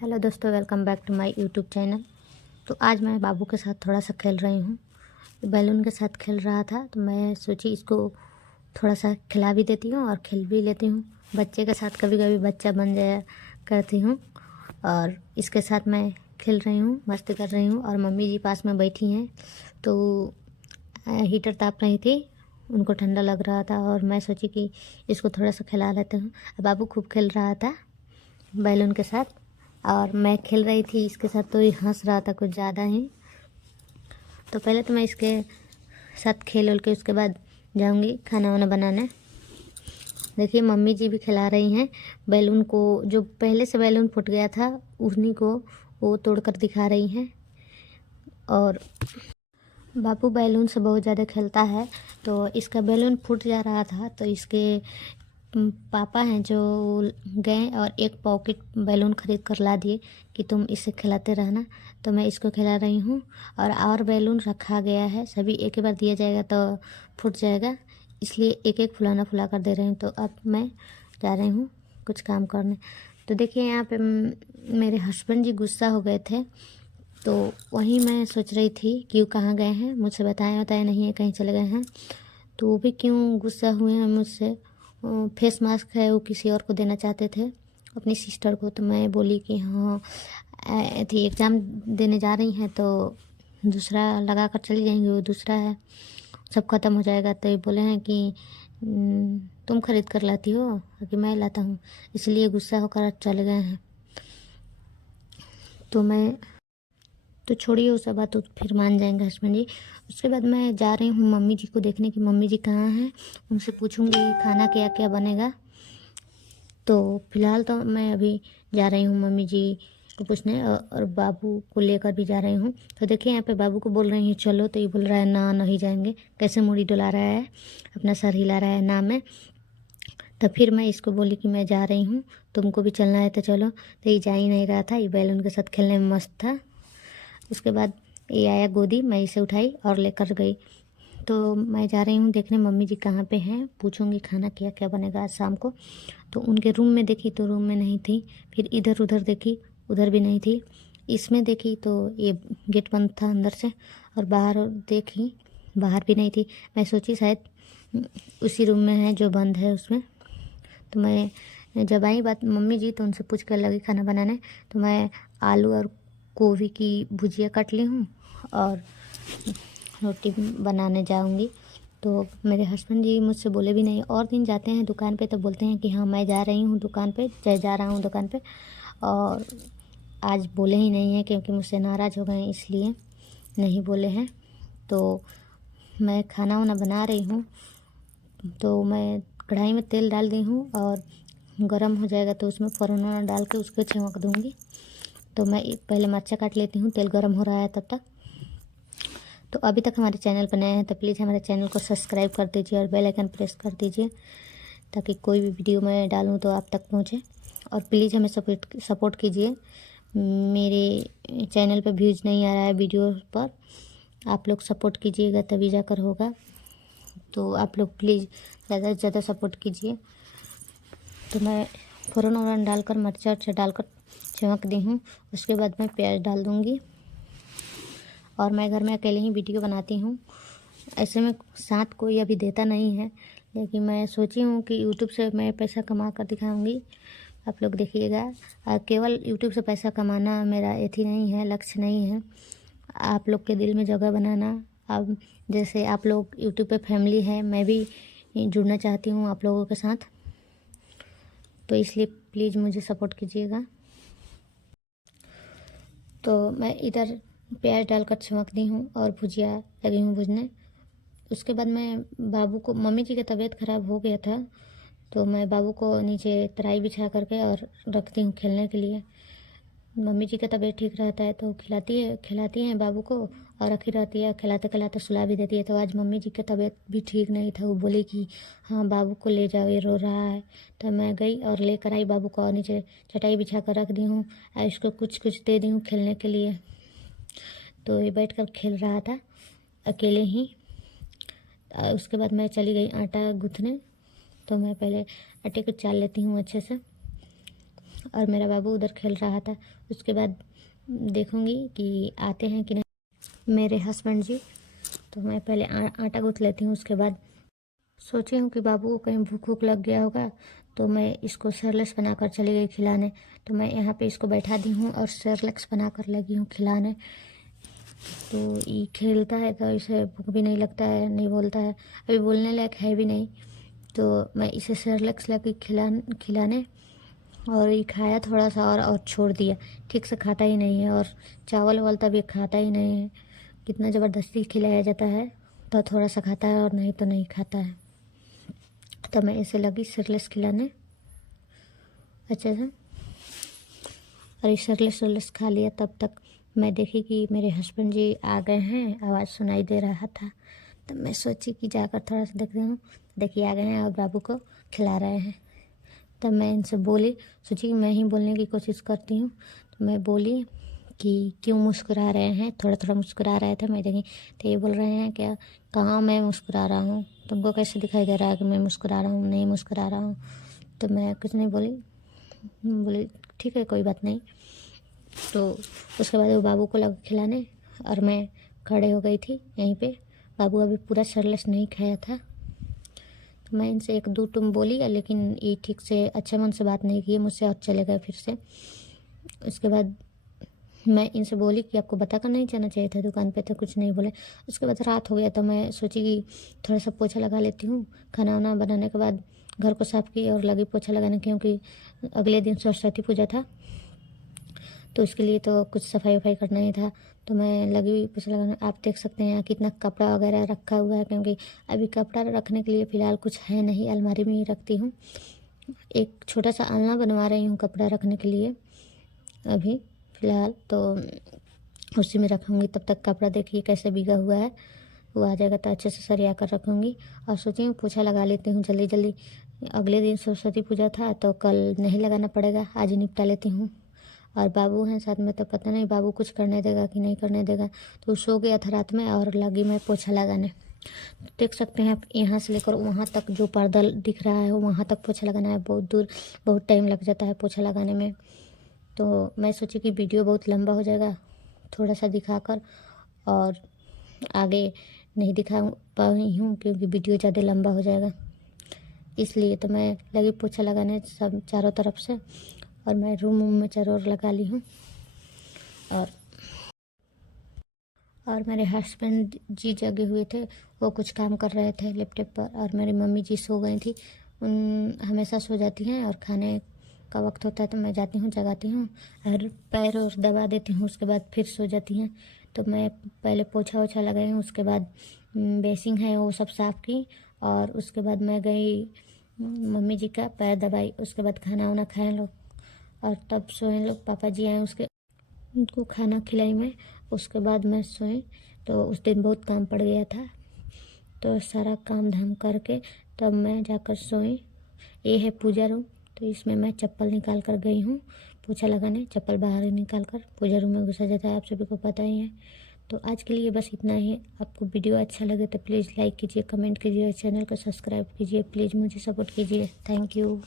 Hello दोस्तों, welcome back to my YouTube channel. तो आज मैं बाबू के साथ थोड़ा सा खेल रही हूँ। बैलून के साथ खेल रहा था तो मैं सोची इसको थोड़ा सा खिला भी देती हूँ और खेल भी लेती हूँ। बच्चे के साथ कभी कभी बच्चा बन जाया करती हूँ और इसके साथ मैं खेल रही हूँ, मस्ती कर रही हूँ। और मम्मी जी पास में बैठी हैं तो हीटर ताप रही थी, उनको ठंडा लग रहा था और मैं सोची कि इसको थोड़ा सा खिला लेते हूँ। बाबू खूब खेल रहा था बैलून के साथ और मैं खेल रही थी इसके साथ, तो ये हंस रहा था कुछ ज़्यादा ही। तो पहले तो मैं इसके साथ खेल के उसके बाद जाऊंगी खाना वाना बनाने। देखिए मम्मी जी भी खिला रही हैं बैलून को, जो पहले से बैलून फूट गया था उन्हीं को वो तोड़कर दिखा रही हैं। और बाबू बैलून से बहुत ज़्यादा खेलता है तो इसका बैलून फूट जा रहा था तो इसके पापा हैं जो गए और एक पॉकेट बैलून ख़रीद कर ला दिए कि तुम इसे खिलाते रहना। तो मैं इसको खिला रही हूँ और बैलून रखा गया है, सभी एक ही बार दिया जाएगा तो फूट जाएगा, इसलिए एक एक फुलाना फुला कर दे रही हूँ। तो अब मैं जा रही हूँ कुछ काम करने। तो देखिए यहाँ पे मेरे हस्बैंड जी गुस्सा हो गए थे तो वहीं मैं सोच रही थी कि वो कहाँ गए हैं, मुझसे बताया नहीं है, कहीं चले गए हैं। तो वो भी क्यों गुस्सा हुए हैं मुझसे। फेस मास्क है वो किसी और को देना चाहते थे, अपनी सिस्टर को। तो मैं बोली कि हाँ थी एग्ज़ाम देने जा रही हैं तो दूसरा लगा कर चली जाएंगी, वो दूसरा है, सब ख़त्म हो जाएगा। तो ये बोले हैं कि तुम खरीद कर लाती हो कि मैं लाता हूँ, इसलिए गुस्सा होकर चले गए हैं। तो मैं तो छोड़िए वो सब बात, तो फिर मान जाएंगे हस्बैंड जी। उसके बाद मैं जा रही हूँ मम्मी जी को देखने की मम्मी जी कहाँ हैं, उनसे पूछूंगी खाना क्या क्या बनेगा। तो फिलहाल तो मैं अभी जा रही हूँ मम्मी जी को पूछने और बाबू को लेकर भी जा रही हूँ। तो देखिए यहाँ पे बाबू को बोल रही हूँ चलो, तो ये बोल रहा है ना नहीं जाएंगे, कैसे मुड़ी डुला रहा है, अपना सर हिला रहा है ना में। तो फिर मैं इसको बोली कि मैं जा रही हूँ, तुमको भी चलना है तो चलो। तो ये जा ही नहीं रहा था, ये बैलून के साथ खेलने में मस्त था। उसके बाद ये आया गोदी, मैं इसे उठाई और लेकर गई। तो मैं जा रही हूँ देखने मम्मी जी कहाँ पे हैं, पूछूंगी खाना क्या क्या बनेगा आज शाम को। तो उनके रूम में देखी तो रूम में नहीं थी, फिर इधर उधर देखी, उधर भी नहीं थी, इसमें देखी तो ये गेट बंद था अंदर से, और बाहर देखी बाहर भी नहीं थी। मैं सोची शायद उसी रूम में है जो बंद है उसमें। तो मैं जब आई बात मम्मी जी तो उनसे पूछ कर लगी खाना बनाने। तो मैं आलू और गोभी की भुजिया काट ली हूँ और रोटी बनाने जाऊँगी। तो मेरे हस्बैंड जी मुझसे बोले भी नहीं, और दिन जाते हैं दुकान पे तो बोलते हैं कि हाँ मैं जा रही हूँ दुकान पे, जा रहा हूँ दुकान पे, और आज बोले ही नहीं हैं क्योंकि मुझसे नाराज़ हो गए इसलिए नहीं बोले हैं। तो मैं खाना वाना बना रही हूँ, तो मैं कढ़ाई में तेल डाल दी हूँ और गरम हो जाएगा तो उसमें फ़ौरन डाल के उसको छौंक दूँगी। तो मैं पहले मिर्चा काट लेती हूँ, तेल गरम हो रहा है तब तक। तो अभी तक हमारे चैनल पर नए हैं तो प्लीज़ हमारे चैनल को सब्सक्राइब कर दीजिए और बेल आइकन प्रेस कर दीजिए ताकि कोई भी वीडियो मैं डालूँ तो आप तक पहुँचे। और प्लीज़ हमें सपोर्ट कीजिए, मेरे चैनल पर व्यूज़ नहीं आ रहा है वीडियो पर, आप लोग सपोर्ट कीजिएगा तभी जाकर होगा। तो आप लोग प्लीज़ ज़्यादा से ज़्यादा सपोर्ट कीजिए। तो मैं फ़ौरन वरन डालकर मिर्चा उर्चा डालकर चमक दी हूँ। उसके बाद मैं प्याज डाल दूँगी। और मैं घर में अकेले ही वीडियो बनाती हूँ, ऐसे में साथ कोई अभी देता नहीं है, लेकिन मैं सोची हूँ कि यूट्यूब से मैं पैसा कमा कर दिखाऊँगी, आप लोग देखिएगा। और केवल यूट्यूब से पैसा कमाना मेरा एथी नहीं है, लक्ष्य नहीं है, आप लोग के दिल में जगह बनाना। अब जैसे आप लोग यूट्यूब पे फैमिली है, मैं भी जुड़ना चाहती हूँ आप लोगों के साथ, तो इसलिए प्लीज़ मुझे सपोर्ट कीजिएगा। तो मैं इधर प्याज डालकर छौंक दी हूँ और भुजिया लगी हूँ भुजने। उसके बाद मैं बाबू को, मम्मी जी की तबीयत ख़राब हो गया था तो मैं बाबू को नीचे तराई बिछा करके और रखती हूँ खेलने के लिए। मम्मी जी का तबीयत ठीक रहता है तो खिलाती हैं बाबू को और रखी रहती है, खिलाते खिलाते सुला भी देती है। तो आज मम्मी जी की तबीयत भी ठीक नहीं था, वो बोली कि हाँ बाबू को ले जाओ ये रो रहा है। तो मैं गई और लेकर आई बाबू को और नीचे चटाई बिछा कर रख दी हूँ और इसको कुछ कुछ दे दी हूँ खेलने के लिए। तो ये बैठ कर खेल रहा था अकेले ही। उसके बाद मैं चली गई आटा गूँथने। तो मैं पहले आटे को चाल लेती हूँ अच्छे से, और मेरा बाबू उधर खेल रहा था। उसके बाद देखूँगी कि आते हैं कि नहीं मेरे हस्बैंड जी। तो मैं पहले आटा गूँथ लेती हूँ। उसके बाद सोची हूँ कि बाबू को कहीं भूख वूख लग गया होगा, तो मैं इसको सेरेलैक्स बनाकर चली गई खिलाने। तो मैं यहाँ पे इसको बैठा दी हूँ और सेरेलैक्स बनाकर लगी हूँ खिलाने। तो ये खेलता है तो इसे भूख भी नहीं लगता है, नहीं बोलता है, अभी बोलने लायक है भी नहीं। तो मैं इसे सेरेलैक्स लगी खिलाने, और ये खाया थोड़ा सा और छोड़ दिया। ठीक से खाता ही नहीं है, और चावल वावल तभी खाता ही नहीं है। कितना ज़बरदस्ती खिलाया जाता है तो थोड़ा सा खाता है, और नहीं तो नहीं खाता है। तब मैं इसे लगी सेरेलैक्स खिलाने अच्छे से, और ये सेरेलैक्स खा लिया। तब तक मैं देखी कि मेरे हस्बैंड जी आ गए हैं, आवाज़ सुनाई दे रहा था। तब मैं सोची कि जाकर थोड़ा सा देखती हूँ। देखिए आ गए हैं और बाबू को खिला रहे हैं। तब मैं इनसे बोली, सोची कि मैं ही बोलने की कोशिश करती हूँ। तो मैं बोली कि क्यों मुस्कुरा रहे हैं, थोड़ा थोड़ा मुस्कुरा रहे थे। मैं देखी तो ये बोल रहे हैं क्या, कहाँ मैं मुस्कुरा रहा हूँ, तुमको कैसे दिखाई दे रहा है कि मैं मुस्कुरा रहा हूँ, नहीं मुस्कुरा रहा हूँ। तो मैं कुछ नहीं बोली ठीक है कोई बात नहीं। तो उसके बाद वो बाबू को लगा खिलाने, और मैं खड़े हो गई थी यहीं पे। बाबू अभी पूरा सेरेलैक्स नहीं खाया था। तो मैं इनसे एक दो टुम बोली, लेकिन ये ठीक से अच्छे मन से बात नहीं किए मुझसे और चले गए फिर से। उसके बाद मैं इनसे बोली कि आपको बता कर नहीं जाना चाहिए था दुकान पे, तो कुछ नहीं बोले। उसके बाद रात हो गया तो मैं सोची कि थोड़ा सा पोछा लगा लेती हूँ। खाना वाना बनाने के बाद घर को साफ़ की और लगी पोछा लगाने, क्योंकि अगले दिन सरस्वती पूजा था, तो उसके लिए तो कुछ सफाई वफाई करना ही था। तो मैं लगी पोछा लगाने। आप देख सकते हैं यहाँ कितना कपड़ा वगैरह रखा हुआ है, क्योंकि अभी कपड़ा रखने के लिए फ़िलहाल कुछ है नहीं, अलमारी में ही रखती हूँ। एक छोटा सा अलना बनवा रही हूँ कपड़ा रखने के लिए अभी फ़िलहाल, तो उसी में रखूँगी। तब तक कपड़ा देखिए कैसे भीगा हुआ है, वो आ जाएगा तो अच्छे से सरिया कर रखूँगी। और सोची हूँ पोछा लगा लेती हूँ जल्दी जल्दी। अगले दिन सरस्वती पूजा था तो कल नहीं लगाना पड़ेगा, आज ही निपटा लेती हूँ। और बाबू हैं साथ में तो पता नहीं बाबू कुछ करने देगा कि नहीं करने देगा। तो सो गया था रात में और लगी मैं पोछा लगाने। देख सकते हैं आप, यहाँ से लेकर वहाँ तक जो पर्दा दिख रहा है वहाँ तक पोछा लगाना है। बहुत दूर, बहुत टाइम लग जाता है पोछा लगाने में। तो मैं सोची कि वीडियो बहुत लंबा हो जाएगा, थोड़ा सा दिखाकर, और आगे नहीं दिखा पाई हूँ क्योंकि वीडियो ज़्यादा लंबा हो जाएगा, इसलिए। तो मैं लगी पोछा लगाने सब चारों तरफ से, और मैं रूम में चारों ओर लगा ली हूँ। और मेरे हस्बैंड जी जगे हुए थे, वो कुछ काम कर रहे थे लैपटॉप पर, और मेरी मम्मी जी सो गई थी। उन हमेशा सो जाती हैं, और खाने का वक्त होता है तो मैं जाती हूँ जगाती हूँ और पैर और दबा देती हूँ, उसके बाद फिर सो जाती हैं। तो मैं पहले पोछा वोछा लगाई हूँ, उसके बाद बेसिंग है वो सब साफ़ की, और उसके बाद मैं गई मम्मी जी का पैर दबाई। उसके बाद खाना वाना खाए लोग, और तब सोए लोग। पापा जी आए, उनको खाना खिलाई मैं, उसके बाद मैं सोई। तो उस दिन बहुत काम पड़ गया था, तो सारा काम धाम करके तब मैं जाकर सोई। ये है पूजा रूम, तो इसमें मैं चप्पल निकाल कर गई हूँ पोछा लगाने। चप्पल बाहर ही निकाल कर पूजा रूम में घुसा जाता है, आप सभी को पता ही है। तो आज के लिए बस इतना ही। आपको वीडियो अच्छा लगे तो प्लीज़ लाइक कीजिए, कमेंट कीजिए, चैनल को सब्सक्राइब कीजिए, प्लीज़ मुझे सपोर्ट कीजिए। Thank you.